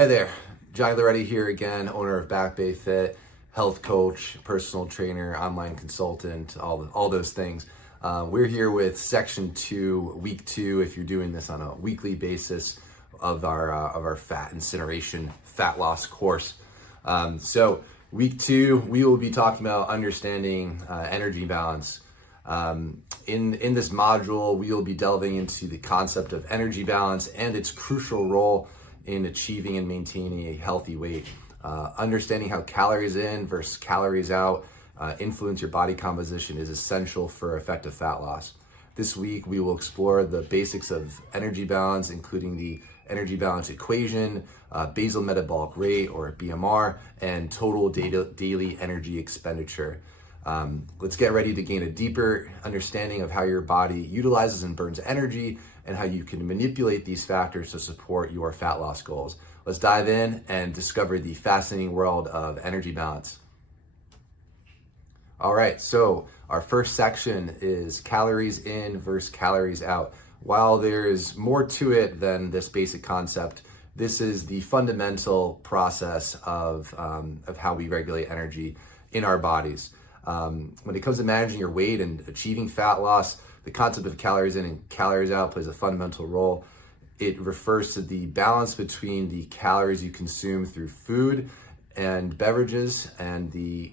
Hey there, Johnny Loretti here again, owner of Back Bay Fit, health coach, personal trainer, online consultant, all those things. We're here with section 2, week 2, if you're doing this on a weekly basis of our fat incineration, fat loss course. So week 2, we will be talking about understanding energy balance. In this module, we will be delving into the concept of energy balance and its crucial role in achieving and maintaining a healthy weight. Understanding how calories in versus calories out influence your body composition is essential for effective fat loss. This week, we will explore the basics of energy balance, including the energy balance equation, basal metabolic rate or BMR, and total daily energy expenditure. Let's get ready to gain a deeper understanding of how your body utilizes and burns energy and how you can manipulate these factors to support your fat loss goals. Let's dive in and discover the fascinating world of energy balance. All right, so our first section is calories in versus calories out. While there's more to it than this basic concept, this is the fundamental process of how we regulate energy in our bodies. When it comes to managing your weight and achieving fat loss, the concept of calories in and calories out plays a fundamental role. It refers to the balance between the calories you consume through food and beverages and the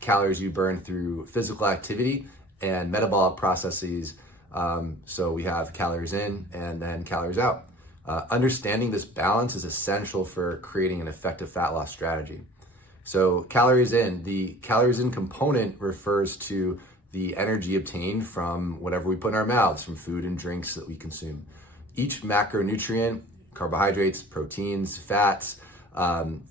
calories you burn through physical activity and metabolic processes. So we have calories in and then calories out. Understanding this balance is essential for creating an effective fat loss strategy. So calories in, the calories in component refers to the energy obtained from whatever we put in our mouths, from food and drinks that we consume. Each macronutrient, carbohydrates, proteins, fats,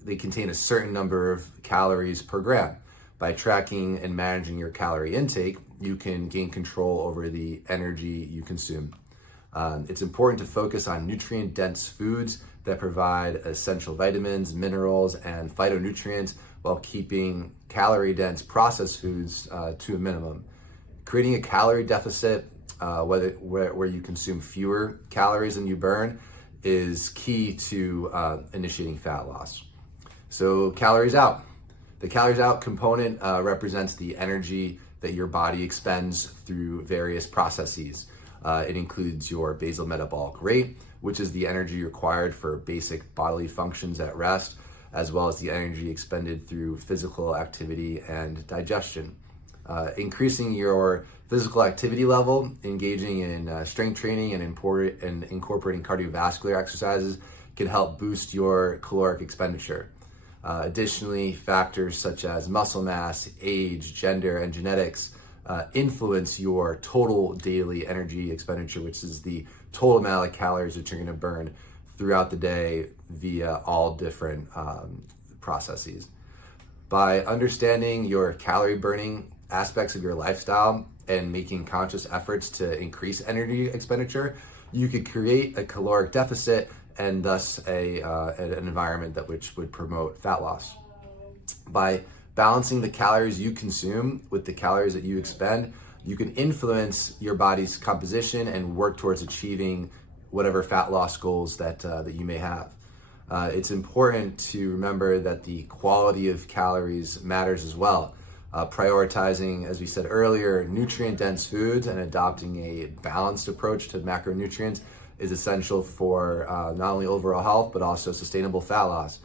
they contain a certain number of calories per gram. By tracking and managing your calorie intake, you can gain control over the energy you consume. It's important to focus on nutrient-dense foods that provide essential vitamins, minerals, and phytonutrients while keeping calorie-dense processed foods to a minimum. Creating a calorie deficit, where you consume fewer calories than you burn, is key to initiating fat loss. So calories out. The calories out component represents the energy that your body expends through various processes. It includes your basal metabolic rate, which is the energy required for basic bodily functions at rest, as well as the energy expended through physical activity and digestion. Increasing your physical activity level, engaging in strength training and incorporating cardiovascular exercises can help boost your caloric expenditure. Additionally, factors such as muscle mass, age, gender, and genetics influence your total daily energy expenditure, which is the total amount of calories that you're going to burn throughout the day via all different processes. By understanding your calorie burning aspects of your lifestyle and making conscious efforts to increase energy expenditure, you could create a caloric deficit and thus an environment which would promote fat loss. By balancing the calories you consume with the calories that you expend, you can influence your body's composition and work towards achieving whatever fat loss goals that you may have. It's important to remember that the quality of calories matters as well. Prioritizing, as we said earlier, nutrient-dense foods and adopting a balanced approach to macronutrients is essential for not only overall health, but also sustainable fat loss.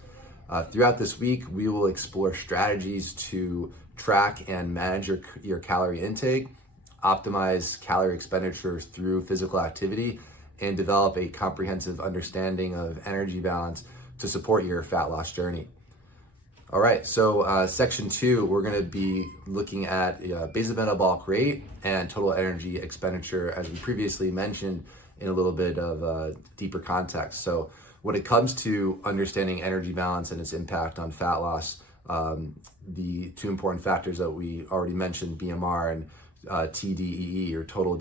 Throughout this week, we will explore strategies to track and manage your calorie intake, optimize calorie expenditure through physical activity, and develop a comprehensive understanding of energy balance to support your fat loss journey. All right, so section 2, we're gonna be looking at basal metabolic rate and total energy expenditure, as we previously mentioned, in a little bit of deeper context. So when it comes to understanding energy balance and its impact on fat loss, the two important factors that we already mentioned, BMR and TDEE, or total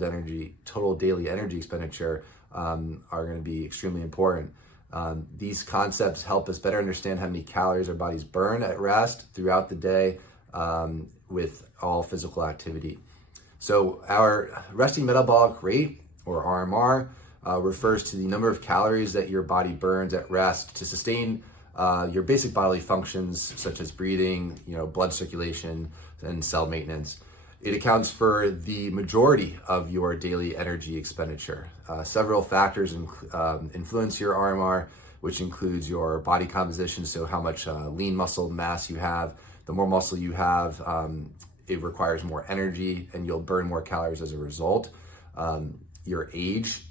daily energy expenditure, are going to be extremely important. These concepts help us better understand how many calories our bodies burn at rest throughout the day with all physical activity. So our resting metabolic rate, or RMR, refers to the number of calories that your body burns at rest to sustain your basic bodily functions such as breathing, blood circulation, and cell maintenance. It accounts for the majority of your daily energy expenditure. Several factors influence your RMR, which includes your body composition, so how much lean muscle mass you have. The more muscle you have, it requires more energy and you'll burn more calories as a result. Your age,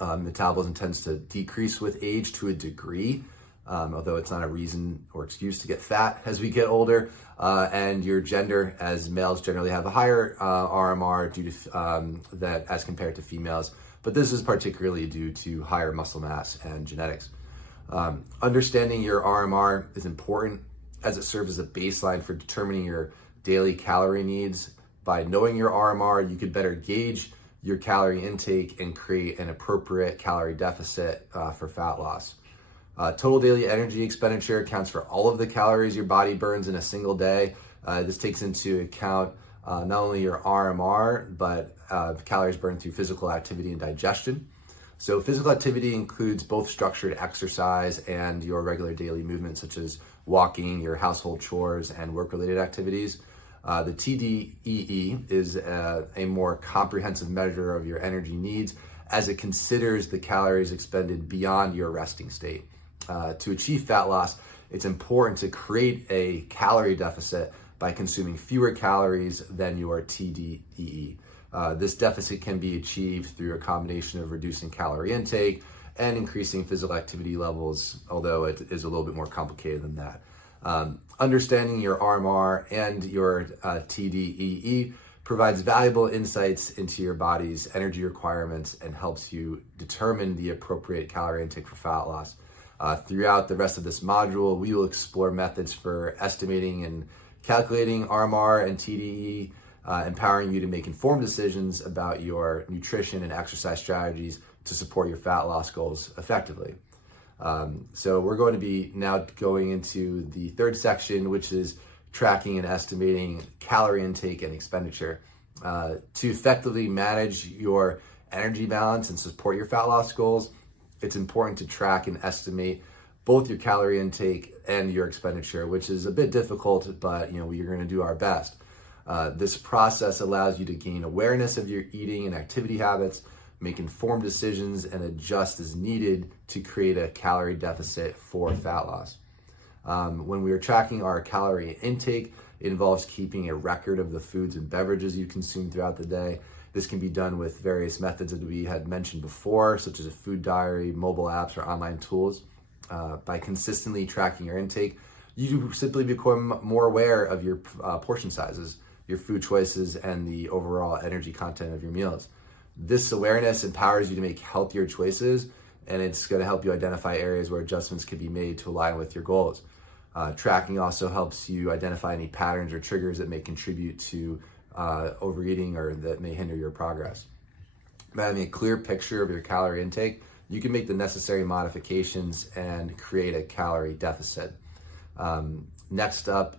metabolism tends to decrease with age to a degree, although it's not a reason or excuse to get fat as we get older. And your gender, as males generally have a higher RMR due to that as compared to females, but this is particularly due to higher muscle mass and genetics. Understanding your RMR is important as it serves as a baseline for determining your daily calorie needs. By knowing your RMR, you could better gauge your calorie intake and create an appropriate calorie deficit for fat loss. Total daily energy expenditure accounts for all of the calories your body burns in a single day. This takes into account not only your RMR, but calories burned through physical activity and digestion. So physical activity includes both structured exercise and your regular daily movement, such as walking, your household chores, and work-related activities. The TDEE is a more comprehensive measure of your energy needs as it considers the calories expended beyond your resting state. To achieve fat loss, it's important to create a calorie deficit by consuming fewer calories than your TDEE. This deficit can be achieved through a combination of reducing calorie intake and increasing physical activity levels, although it is a little bit more complicated than that. Understanding your RMR and your TDEE provides valuable insights into your body's energy requirements and helps you determine the appropriate calorie intake for fat loss. Throughout the rest of this module, we will explore methods for estimating and calculating RMR and TDEE, empowering you to make informed decisions about your nutrition and exercise strategies to support your fat loss goals effectively. So we're going to be now going into the third section, which is tracking and estimating calorie intake and expenditure. To effectively manage your energy balance and support your fat loss goals, it's important to track and estimate both your calorie intake and your expenditure, which is a bit difficult, but we're going to do our best. This process allows you to gain awareness of your eating and activity habits, make informed decisions, and adjust as needed to create a calorie deficit for fat loss. When we are tracking our calorie intake, it involves keeping a record of the foods and beverages you consume throughout the day. This can be done with various methods that we had mentioned before, such as a food diary, mobile apps, or online tools. By consistently tracking your intake, you simply become more aware of your portion sizes, your food choices, and the overall energy content of your meals. This awareness empowers you to make healthier choices, and it's going to help you identify areas where adjustments can be made to align with your goals. Tracking also helps you identify any patterns or triggers that may contribute to overeating or that may hinder your progress. By having a clear picture of your calorie intake, you can make the necessary modifications and create a calorie deficit. Next part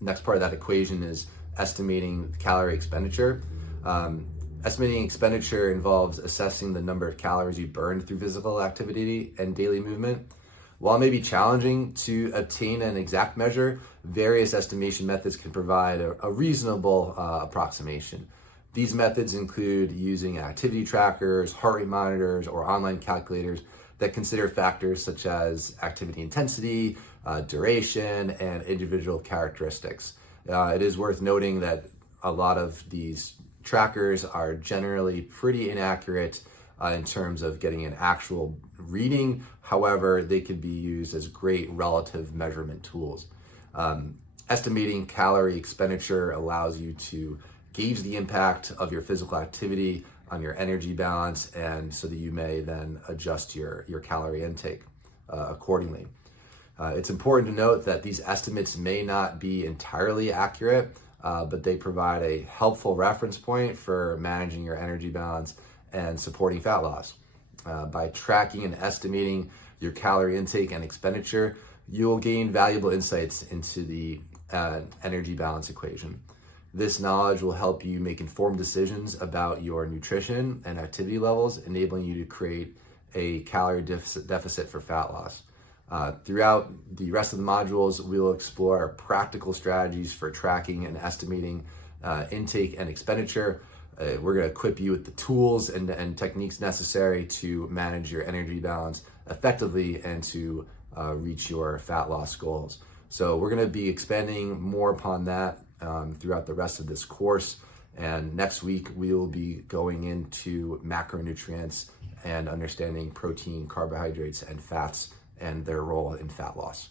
of that equation is estimating calorie expenditure. Estimating expenditure involves assessing the number of calories you burn through physical activity and daily movement. While it may be challenging to obtain an exact measure, various estimation methods can provide a reasonable approximation. These methods include using activity trackers, heart rate monitors, or online calculators that consider factors such as activity intensity, duration, and individual characteristics. It is worth noting that a lot of these trackers are generally pretty inaccurate in terms of getting an actual reading. However, they could be used as great relative measurement tools. Estimating calorie expenditure allows you to gauge the impact of your physical activity on your energy balance, and so that you may then adjust your calorie intake accordingly. It's important to note that these estimates may not be entirely accurate, but they provide a helpful reference point for managing your energy balance and supporting fat loss. By tracking and estimating your calorie intake and expenditure, you'll gain valuable insights into the energy balance equation. This knowledge will help you make informed decisions about your nutrition and activity levels, enabling you to create a calorie deficit for fat loss. Throughout the rest of the modules, we'll explore practical strategies for tracking and estimating intake and expenditure. We're going to equip you with the tools and techniques necessary to manage your energy balance effectively and to reach your fat loss goals. So we're going to be expanding more upon that throughout the rest of this course. And next week, we will be going into macronutrients and understanding protein, carbohydrates, and fats and their role in fat loss.